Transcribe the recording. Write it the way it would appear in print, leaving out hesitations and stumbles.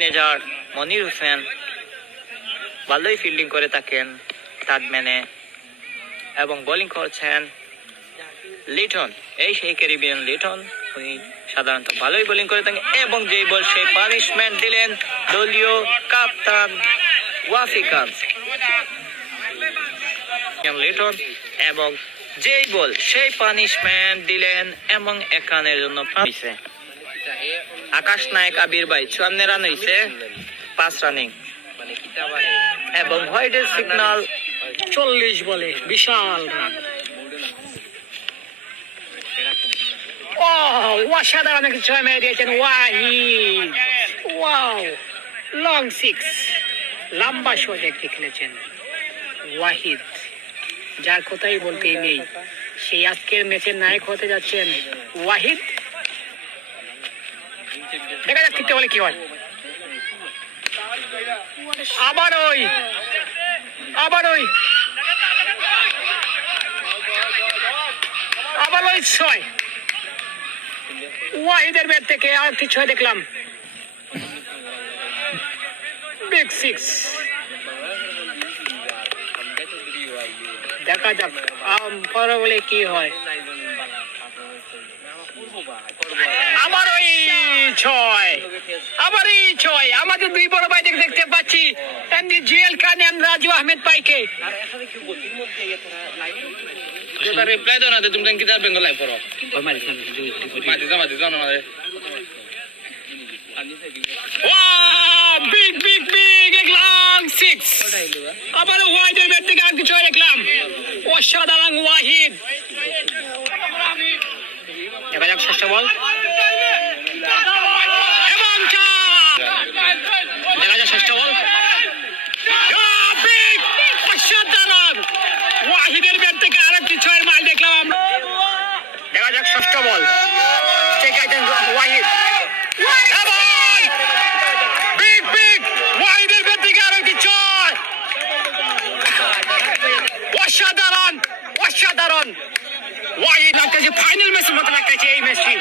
Manager Monir Hossain ভালোই fielding করে থাকেন থার্ড ম্যানে, এবং বোলিং করছেন লিটন, এই সেই ক্যারিবিয়ান লিটন। উনি সাধারণত ভালোই বোলিং করে থাকেন, এবং যেই বল সেই পানিশমেন্ট দিলেন দলীয় কাপ্তান ওয়াফিকান লিটন, এবং যেই বল সেই পানিশমেন্ট দিলেন, এবং এখানের জন্য আকাশ নায়ক আবির ভাই 54 রান হয়েছে, 5 রানিং, এবং হোয়াইটের সিগন্যাল 40 বলে বিশাল রান। অসাধারণ একটা ছয় মেরে দিয়েছেন ওয়াহিদ। ওয়াও, লং সিক্স, লম্বা শট একটি খেলেছেন ওয়াহিদ, যার কথাই বলতেই নেই। সেই আজকের ম্যাচের নায়ক হতে যাচ্ছেন ওয়াহিদ। দেখা যাক তৃতীয় বলে কি হয়। আবার ওই ছয়, ওয়াহিদের ব্যাট থেকে আরেকটি ছয় দেখলাম, বিগ সিক্স। দেখা যাক পরে বলে কি হয়। আবার ওই ছয়, আমাদের দুই বড় ভাই দেখতে পাচ্ছি, এমনি জুয়েল খান এবং রাজু আহমেদ ভাইকে। রিপ্লাই দাও না, তুমি কি যাবে লাইভ করো? Big long six. আবার ওয়াহিদের ব্যাট থেকে আর কিছু দেখলাম, অসাধারণ ওয়াহিদ। দেখা যাক ষষ্ঠ বল, এবং দেখা যাক ষষ্ঠ বল, অসাধারণ ওয়াহিদের ব্যাট থেকে আরেকটি ছয়ের মাল দেখলাম আমরা। দেখা যাক ষষ্ঠ বল, ওয়াহিদ, বিগ ওয়াহিদের ব্যাট থেকে আরেকটি ছয়। অসাধারণ ওয়াহিদ, লাগতেছে ফাইনাল ম্যাচের মতো লাগতেছে এই ম্যাচটি।